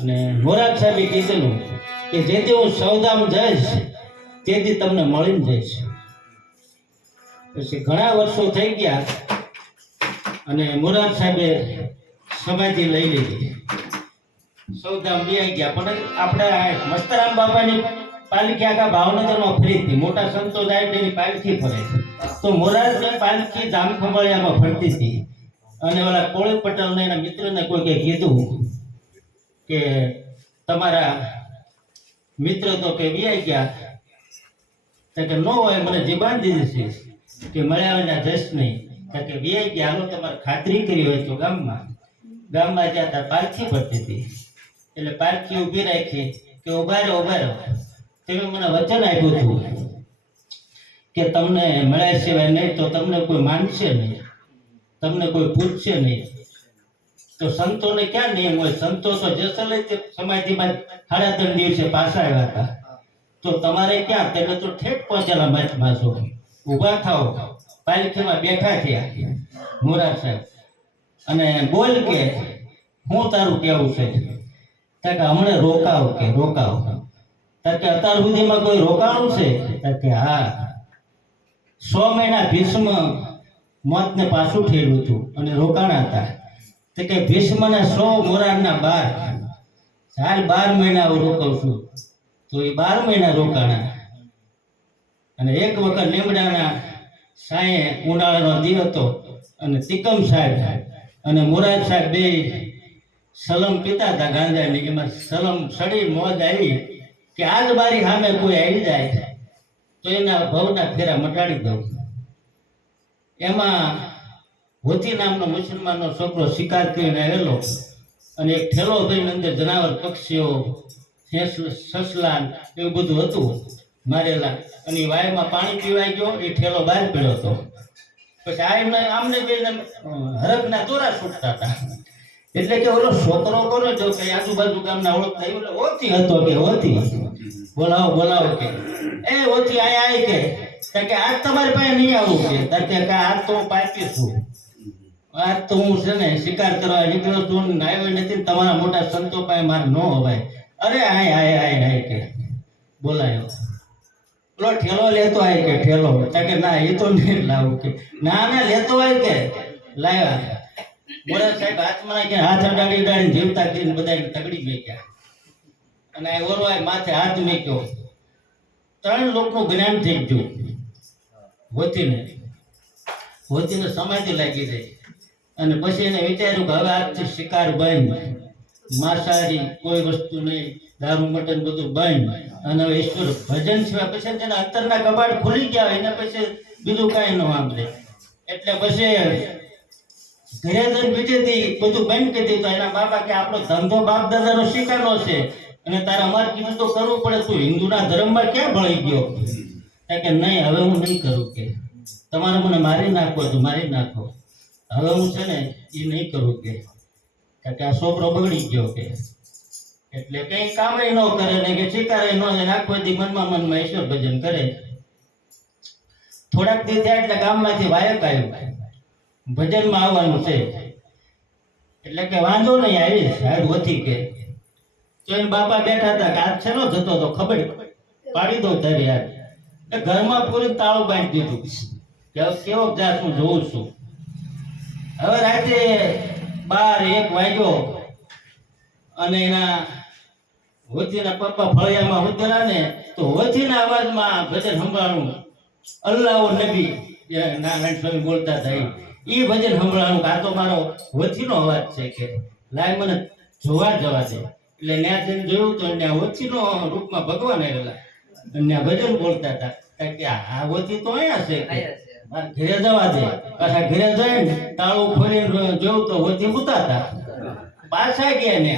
અને મોરાર સાહેબે કીધેલું કે જેથી હું સૌદામ જઈશ, તેથી તમને મળીને જઈશ. પછી ઘણા વર્ષો થઈ ગયા અને મોરાર સાહેબે સમાધિ લઈ લીધી. સૌદામ બિયાઈ ગયા, પણ આપણે મસ્તરામ બાબાની પાલખી આખા ભાવનગરમાં ફરી હતી મોટા સંતો સાહેબ એની પાલખી ફરે તો મોરાદ પાલખી જામખંભાળિયામાં ફરતી હતી. અને ઓલા કોળી પટેલને એના મિત્રને કોઈ કંઈ કીધું કે તમારા મિત્ર તો કે વિયાઈ ગયા તો કે નો હોય, મને જીબાન દીધી છે કે મળ્યા જશ નહીં. તો કે વિયાઈ ગયા, હાલો તમારે ખાતરી કરી હોય તો ગામમાં. ગામમાં જ્યાં ત્યાં પારખી પડતી હતી. એટલે પારખી ઊભી રાખી કે ઊભા રહો ઊભા રહો. તમે મને વચન આપ્યું હતું કે તમને મળ્યા સિવાય નહીં તો તમને કોઈ માનશે નહીં. તમને કોઈ પૂછશે નહીં. તો સંતોને ક્યાં નિયમ હોય? સંતો તો જેસલે સમાધિમાં સાડા ત્રણ દિવસે પાછા આવ્યા હતા. તો તમારે ક્યાં? તમે તો ઠેઠ પહોંચેલા મઠમાં છો ઊભા થાઓ. પાલખીમાં બેઠા થયા. મોરાર સાહેબ. અને બોલ કે, હું તારું કેવું છે? કે હમણાં રોકાવ કે રોકાવ. કે અત્યાર સુધીમાં કોઈ રોકાણું છે? કે હા. સો મહિના ભીષ્મ મોતને પાછું ઠેર્યું હતું અને રોકાણા હતા. તો કે ભીષ્મના સો મોરારના બાર. હાલ બાર મહિના હું રોકાઉં છું. તો એ બાર મહિના રોકાણા. અને એક વખત લીમડાના સાંયે ઉનાળાનો દી હતો અને તિકમ સાહેબ અને મોરાર સાહેબ બે સલમ પીતા હતા ગાંધાની એમાં સલમ સડી મોજ આવી કે આજ મારી સામે કોઈ આવી જાય તો એના ભવના ફેરા મટાડી દઉં. એમાં હોથી નામનો મુસલમાનનો છોકરો શિકાર કરીને આવેલો અને એક ઠેલો થઈને અંદર જનાવર, પક્ષીઓ સસલાન એવું બધું હતું મારેલા. અને વાયમાં પાણી પીવાઈ ગયો, એ ઠેલો બહાર પડ્યો હતો. પછી આ એમને, આમને બેને હરકના દોરા છૂટતા હતા. એટલે કે ઓલો છોકરો કોને જો કે આજુબાજુ ગામના ઓળખતા એટલે ઓથી હતો કે ઓથી? બોલાવો બોલાવો કે. એ ઓથી આયા, આય કે. કે આજ તમારી પાસે નહીં આવું કે. કે આજ તો હું પાકી છું. આજ તો હું છે ને શિકાર કરવા નીકળ્યો છું આવ્યો નથી તમારા મોટા સંતો પાસે મારે ન હોવાય. અરે આય આય આય આય કે. બોલાયો. પેલો ઠેલો લેતો આય કે, ઠેલો. કે ના એ તો નહીં લાવું કે. ના ના, લેતો આય કે. લાવ્યા મોરા સાહેબ હાથમાં કે હાથ અડાડી અડાડી જીવતા કરીને બધા તગડી મેક્યા અને આ ઓરવાય માથે હાથ મેક્યો. ત્રણ લોકોનું જ્ઞાન થઈ ગયું. હોતીને. હોતીને સમાધિ લાગી ગઈ. અને પછી એને વિચાર્યું કે હવે આજથી શિકાર બંધ માંસાહારી કોઈ વસ્તુ નહીં. દારૂ, મટન બધું બંધ અને હવે ઈશ્વર ભજન સિવાય પછી તેના અંતરના કબાટ ખુલી ગયા હોય, એના પછી બીજું કાંઈ ન સાંભળે. એટલે પછી ઘરે જઈને બીજેથી બધું બંધ કરી દીધું. એના બાપા કે આપણો ધંધો બાપ દાદાનો શિકારનો છે. અને તારે અમારે કીધું તો કરવું પડે. તું હિન્દુના ધર્મમાં ક્યાં ભળી ગયો? કે નહીં, હવે હું નહીં કરું કે. તમારે મને મારી નાખો તો મારી નાખો. હવે હું છે ને એ નહીં કરું કે. કે આ છોકરો બગડી ગયો કે. એટલે કઈ કામે ન કરે ને કે સ્વીકારે ન જાય આખો દી મનમાં મનમાં ઈશ્વર ભજન કરે. થોડાક દી થયા એટલે ગામમાંથી વાયક આવ્યું. ભજનમાં આવવાનું છે. એટલે કે વાંધો નહીં આવીશ સાહેબ ઓછી કે. તો એના બાપા બેઠા હતા કે આજ છે નો જતો તો ખબર. પાડી દો તારે યાર. ઘરમાં પૂરી તાળું બાંધી દીધું. કે કેવો જાત હું જોઉં છું. હવે રાતે બાર એક વાગ્યો અને એના હોથીના પપ્પા ફળિયામાં ઉતરા ને તો હોથીના અવાજમાં ભજન સંભાળવું અલ્લાહ નબી નારાયણ સ્વામી બોલતા થાય. ઈ ભજન સંભળાણું કે આ તો મારો હોથીનો અવાજ છે કે લાય મને જોવા જવા છે એટલે ત્યાં જઈને જોયું તો ત્યાં હોથીનો રૂપમાં ભગવાન આવેલા ત્યાં ભજન બોલતા હતા. કે આ હોથી તો અહીંયા છે. ઘરે જવા દે. પાછા ઘરે જઈને તાળું ખોલીને જોયું તો હોતી ઉતારતા. પાછા ગયા ને.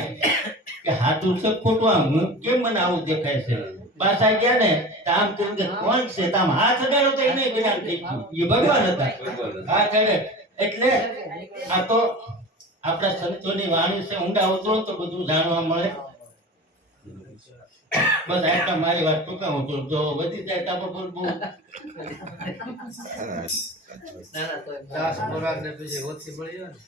કે હાથું છે ખોટું કેમ મને આવું દેખાય છે? પાછા ગયા ને તામ આમ કે કોણ છે? તામ હાથ અડાડો તો એને જ્ઞાન થઈ એ ભગવાન હતા. હાથ અડે એટલે આ તો આપણા સંતોની વાણી છે, ઊંડા ઉતરો તો બધું જાણવા મળે. બસ આટલા મારી વાત ટૂંકા હું જો બધી જાય ટાપર પર બહુ. દાસ મોરારને પછી ઓછી મળી ગયો ને.